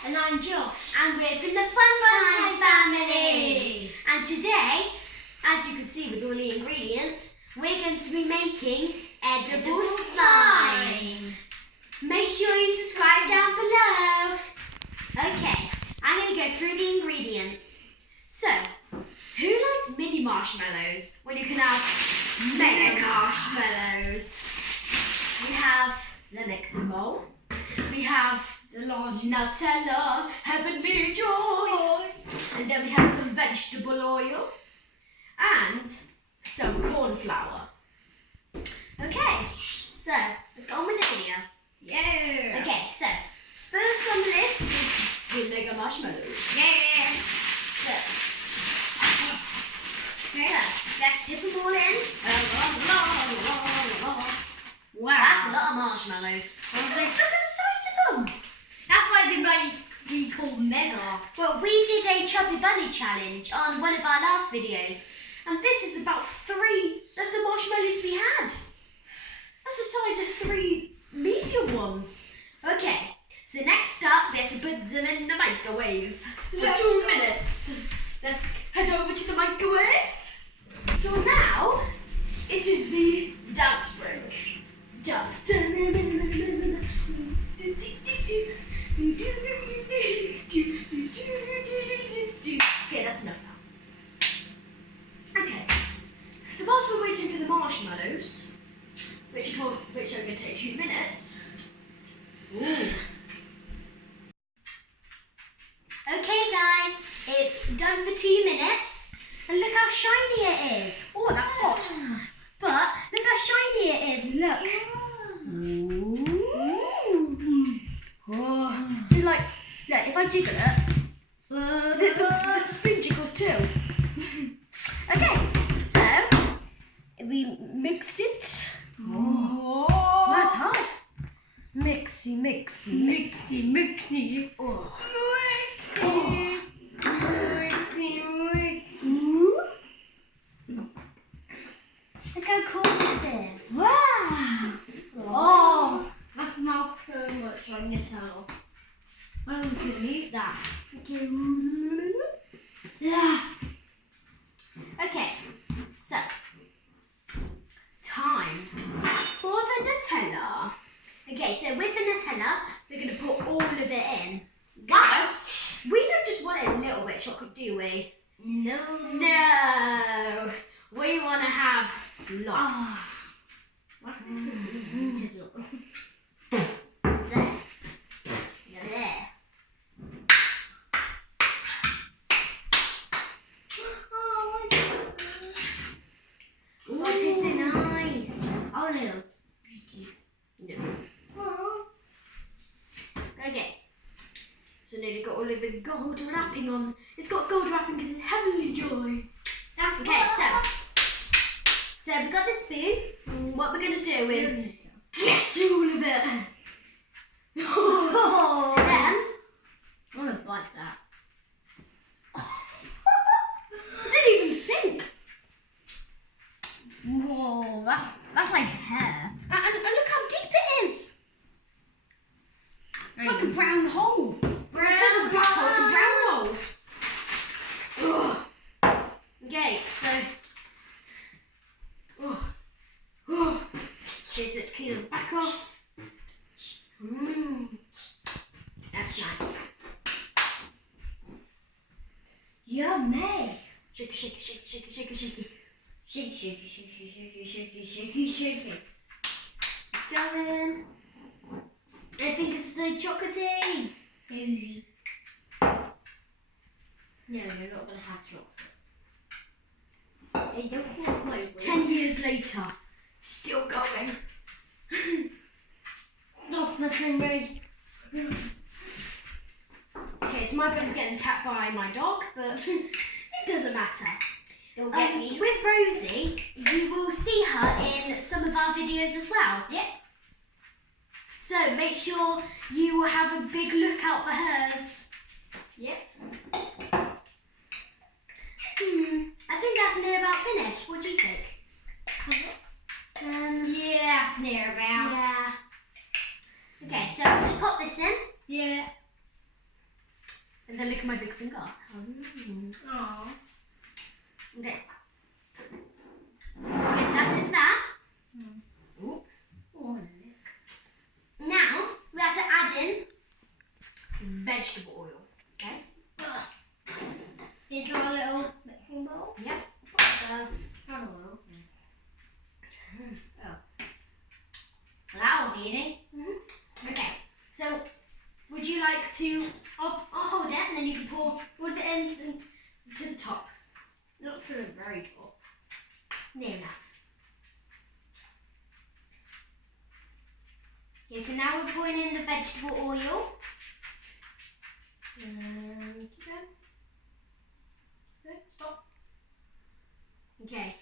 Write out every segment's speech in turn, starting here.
Jess. And I'm Josh. And we're from the Fun Time family. And today, as you can see with all the ingredients, we're going to be making edible slime. Make sure you subscribe down below. Okay, I'm going to go through the ingredients. So, who likes mini marshmallows when you can have mega marshmallows? We have the mixing bowl. We have the large Nutella, heavenly joy. And then we have some vegetable oil and some corn flour. Okay, so let's go on with the video. Yeah. Okay, so first on the list is the mega marshmallows. Yeah. So, let's dip them all in. Wow. That's a lot of marshmallows. Look at the size of them. That's why they might be called mega. Well, we did a Chubby Bunny challenge on one of our last videos, and this is about 3 of the marshmallows we had. That's the size of 3 medium ones. Okay, so next up, we have to put them in the microwave for 2 minutes. Let's head over to the microwave. So now, it is the dance break. Dun, dun, dun, dun, dun, dun. Okay, that's enough now. Okay, so whilst we're waiting for the marshmallows, which are going to take 2 minutes. Ooh. Okay guys, it's done for 2 minutes, and look how shiny it is. Oh, that's hot. But look how shiny it is. Look. Ooh. Oh. So like, look, if I jiggle it, the spoon jiggles too. Okay, so we mix it. Oh, that's hard. Mixy. Oh. Look how cool this is. Wow. Oh. That smells so much like Nutella. I could eat that. Okay. Okay, so time for the Nutella. Okay, so with the Nutella, we're going to put all of it in. But we don't just want it a little bit chocolate, do we? No. No. We want to have lots. There. Oh, it tastes so nice. Oh no. No. Okay. So now you've got all of the gold wrapping on. It's got gold wrapping because it's heavenly joy. Okay, so we've got the spoon. And what we're going to do is get all of it. Oh. Then I want to bite that. it didn't even sink. Whoa, that's like hair. And look how deep it is. It's like a brown hole. Instead of black hole, it's a brown hole. Ugh. Okay, so. Chase it, clean it back off. That's nice. Yummy. Shake it. Shaky. Going. I think it's the chocolatey. Cozy. No, you're not going to have chocolate. I don't have my 10 years later, still going. Not nothing ready. Okay, so my bed's getting tapped by my dog, but it doesn't matter. Don't get me. With Rosie, you will see her in some of our videos as well. Yep. So make sure you will have a big look out for hers. Yep. I think that's near about finished. What do you think? Yeah, near about. Yeah. Okay, so just pop this in. Yeah. my big finger. Aww. Okay. Okay, so that's it for that. Ooh. Oh, Now we have to add in vegetable oil. Okay. here's our little mixing bowl. Yep. I don't know. Oh. Well, that was easy. Okay. So, would you like to? I'll hold it, and then you can pour all of it in to the top. Not to the very top. Near enough. Okay, so now we're pouring in the vegetable oil. Keep going. Okay, stop. Okay.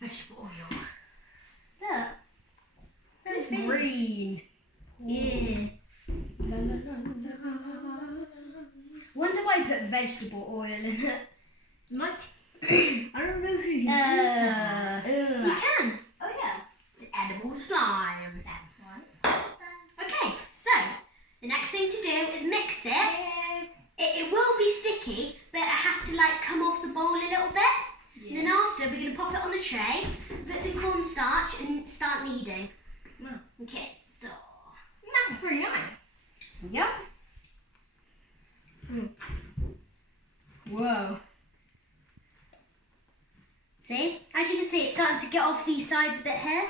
Vegetable oil. Look. It's green. Yeah. Wonder why I put vegetable oil in it. Might. I don't know if you can. You can. Oh yeah. It's edible slime. That one. Okay, so the next thing to do is mix it. It will be sticky, but it has to like come off the bowl a little bit. Yeah. And then after, we're going to pop it on the tray, put some cornstarch and start kneading. Wow. Okay, so... That's pretty nice. Yep. Whoa. See? As you can see, it's starting to get off these sides a bit here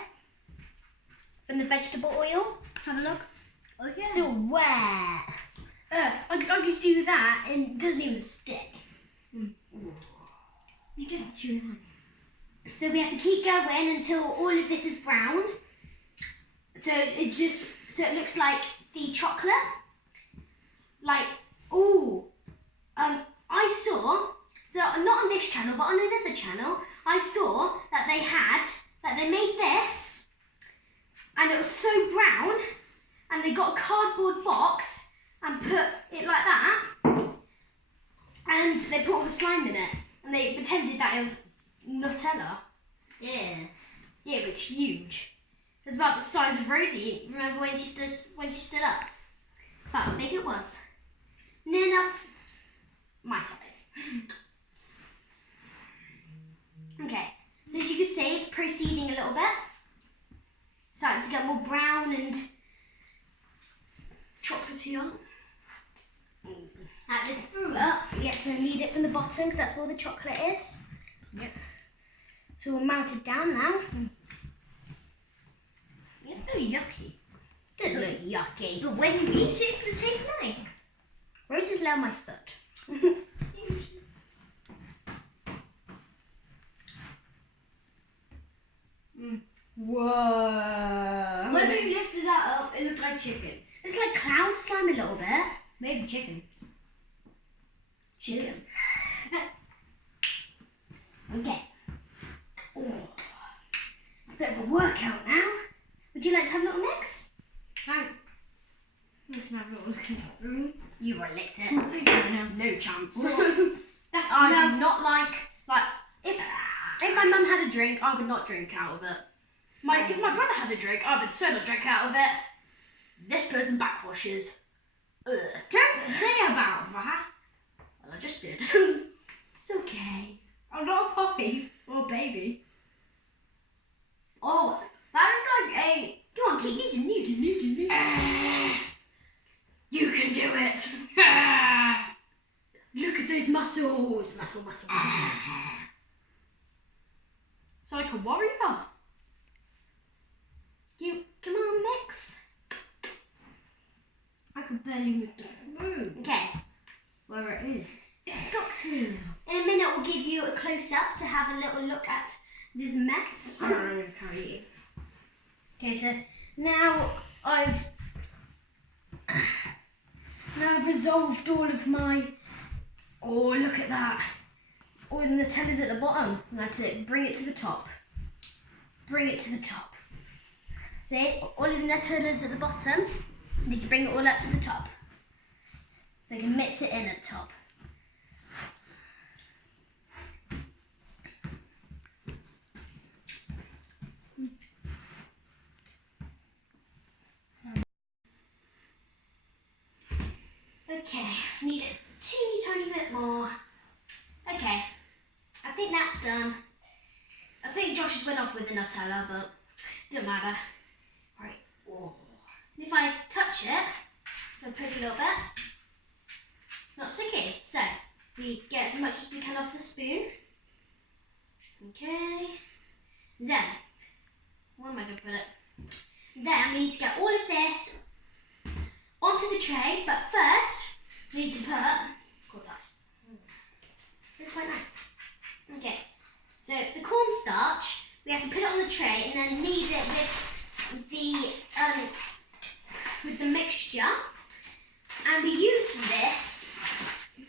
from the vegetable oil. Have a look. Oh yeah. So wet. I could do that and it doesn't even stick. You just chew on. So we have to keep going until all of this is brown. So it looks like the chocolate. Like, I saw, so not on this channel, but on another channel, I saw that they made this, and it was so brown, and they got a cardboard box and put it like that, and they put all the slime in it, and they pretended that it was Nutella. Yeah. Yeah, it was huge. It was about the size of Rosie. Remember when she stood up? That's how big it was. Near enough my size. Okay, so as you can see, it's proceeding a little bit. Starting to get more brown and chocolatey on. We get to knead it from the bottom because that's where the chocolate is. Yep. So we'll melt it down now. It's so yucky. It doesn't look yucky. But when you eat it, it tastes nice. Rosie's lay on my foot. Whoa. When you lifted that up, it looked like chicken. It's like cloud slime a little bit. Maybe chicken. Chicken. Okay. Oh. It's a bit of a workout now. Would you like to have a little mix? Right. You can have a little look at the spoon. You already licked it. No. No chance. That's I do not like if my mum had a drink, I would not drink out of it. If my brother had a drink, I would so not drink out of it. This person backwashes. Ugh. Don't say about that. Well, I just did. It's okay. I'm not a puppy or a baby. Oh, That is like a... go on, keep kneading. You can do it. Look at those muscles. Muscle. It's like a warrior. Come on, mix. I can barely move the spoon. Okay. Where it is. It ducks me now. In a minute, we'll give you a close-up to have a little look at this mess. I don't know where to carry it. Okay, so now I've resolved all of my. Oh, look at that! All the Nutella's at the bottom. That's it. Bring it to the top. Bring it to the top. See, all of the Nutella's at the bottom. So you need to bring it all up to the top. So you can mix it in at the top. Okay, just need a teeny tiny bit more. Okay, I think that's done. I think Josh has went off with the Nutella, but it doesn't matter. Right, whoa. And if I touch it, I'll put it a little bit. Not sticky. So, we get as much as we can off the spoon. Okay. Then, where am I going to put it? Then we need to get all of this onto the tray, but first we need to put cornstarch. It's quite nice. Okay, so the cornstarch, we have to put it on the tray and then knead it with the mixture. And we use this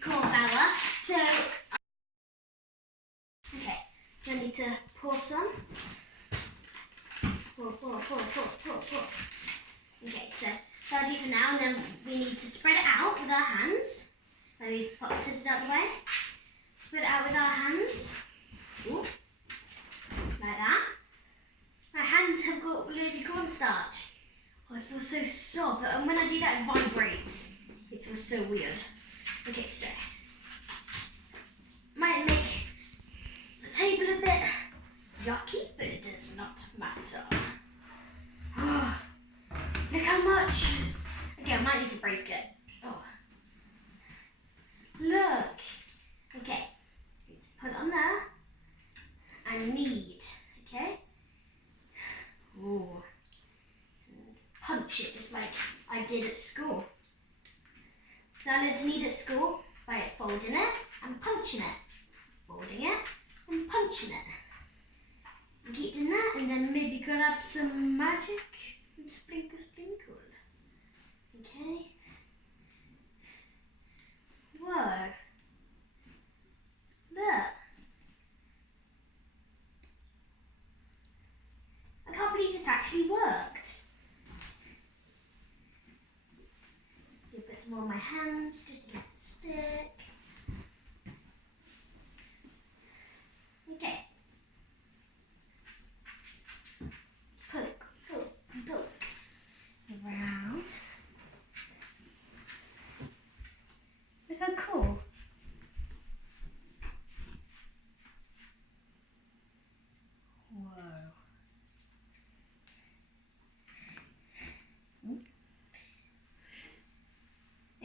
corn flour. So, okay, so I need to pour some. Pour. Okay, so that'll do for now, and then we need to spread it out with our hands. Maybe pop the scissors out of the way. Spread it out with our hands. Ooh. Like that. My hands have got loads of cornstarch. Oh, it feels so soft, and when I do that, it vibrates. It feels so weird. Okay, so might make the table a bit yucky, but it does not matter. Oh, look how much. Okay, I might need to break it. Oh, look. Okay, put it on there and knead. Okay. Oh, punch it just like I did at school. So I learned to knead at school by folding it and punching it. Folding it and punching it. And keep doing that, and then maybe grab some magic and sprinkle. Okay. Whoa. Look. I can't believe this actually worked. Put some more on my hands just in case it stick. Okay. Poke. Around. Look how cool. Whoa.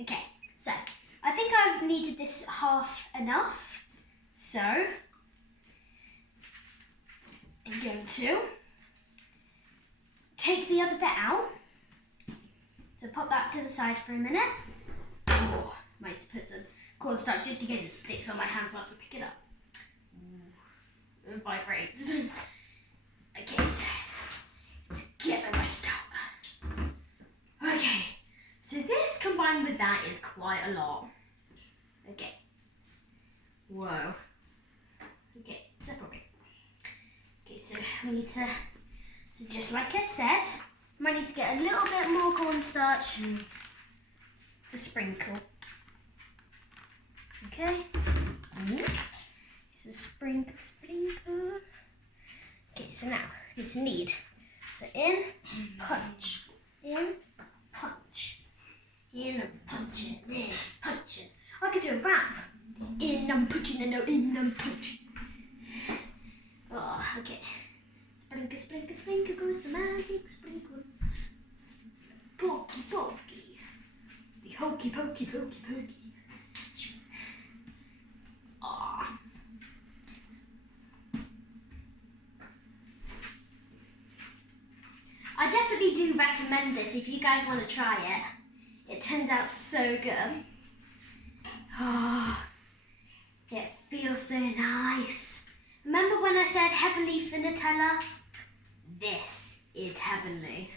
Okay, so I think I've kneaded this half enough. So I'm going to take the other bit out. So pop that to the side for a minute. Oh, might put some cornstarch just in case it sticks on my hands whilst I pick it up. It vibrates. Okay, so let's get the rest out. Okay. So this combined with that is quite a lot. Okay. Whoa. Okay, separate. Okay, so we need to, so just like I said, we might need to get a little bit more cornstarch to sprinkle. Okay. So sprinkle. Okay, so now it's knead. So in, punch. In, punch. In and punch it, punch it. I could do a rap. In and punching, and in and punching. Oh, okay. Sprinkle goes the magic sprinkle. Pokey. The hokey pokey. Oh. I definitely do recommend this if you guys want to try it. It turns out so good. Oh, it feels so nice. Remember when I said heavenly for Nutella? This is heavenly.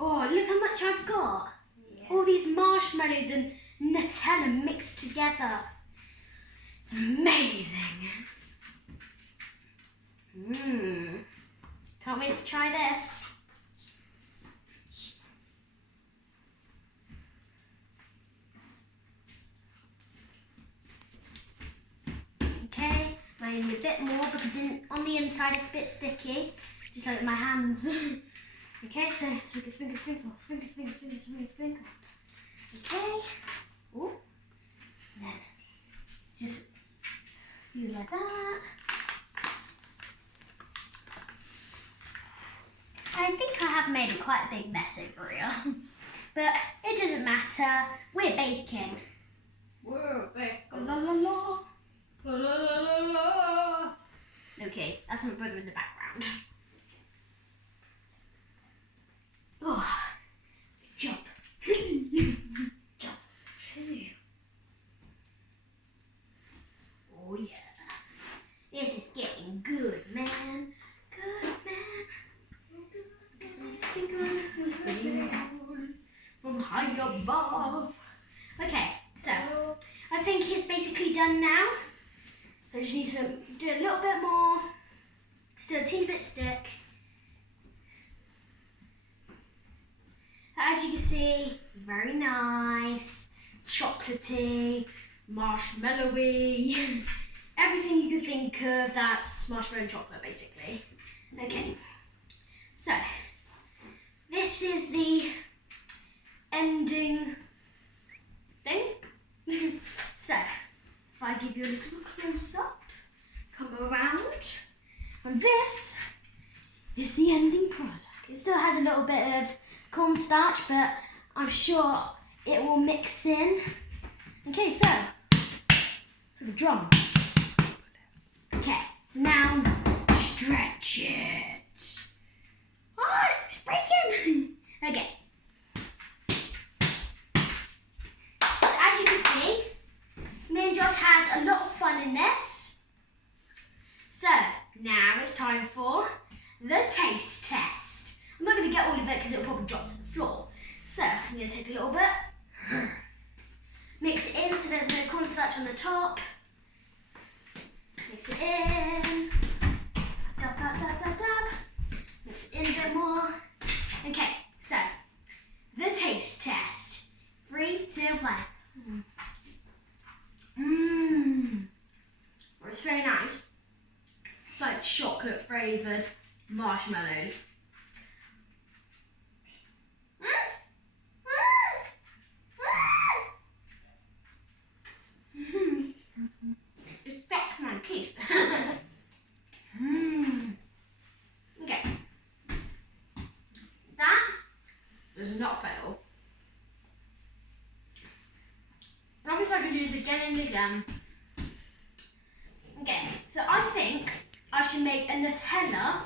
Oh, look how much I've got. Yeah. All these marshmallows and Nutella mixed together. It's amazing. Can't wait to try this. Okay, I need a bit more because on the inside it's a bit sticky, just like my hands. Okay, so sprinkle. Okay. Oh, and then just do like that. I think I have made quite a big mess over here, but it doesn't matter. We're baking. We're baking. La la la. La la la la la. Okay, that's my brother in the background. Oh, jump. Jump. Oh yeah. This is getting good, man. Good, man. From high above. Okay, so I think it's basically done now. I just need to do a little bit more. Still a teeny bit stick. As you can see, very nice, chocolatey, marshmallowy, everything you could think of that's marshmallow and chocolate basically. Okay, so this is the ending thing. So if I give you a little close up, come around, and this is the ending product. It still has a little bit of cornstarch, but I'm sure it will mix in. Okay, so the drum. Okay, so now stretch it. Oh, it's breaking. Okay. So as you can see, me and Josh had a lot of fun in this. So now it's time for the taste test. I'm not going to get all of it because it'll probably drop to the floor. So I'm going to take a little bit, mix it in so there's a bit of cornstarch on the top. Mix it in, dab, dab, dab, dab, dab. Mix it in a bit more. Okay, so the taste test. 3, 2, 1. Well, it's very nice. It's like chocolate flavoured marshmallows. It's stuck to my teeth. Okay. That does not fail. Promise I can do this again and again. Okay, so I think I should make a Nutella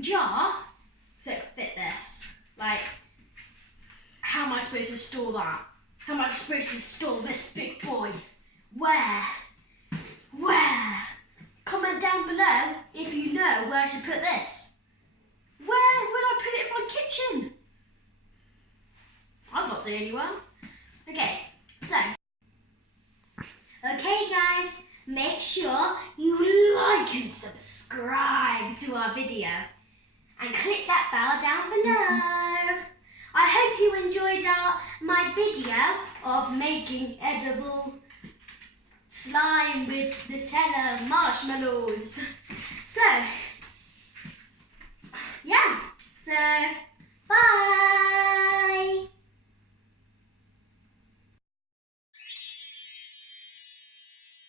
jar so it fit this. Like, how am I supposed to store that? How am I supposed to store this big boy? Where? Where? Comment down below if you know where I should put this. Where would I put it in my kitchen? I can't see anywhere. Okay, so. Okay guys, make sure you like and subscribe to our video. And click that bell down below. I hope you enjoyed my video of making edible slime with Nutella marshmallows. So, yeah, so bye.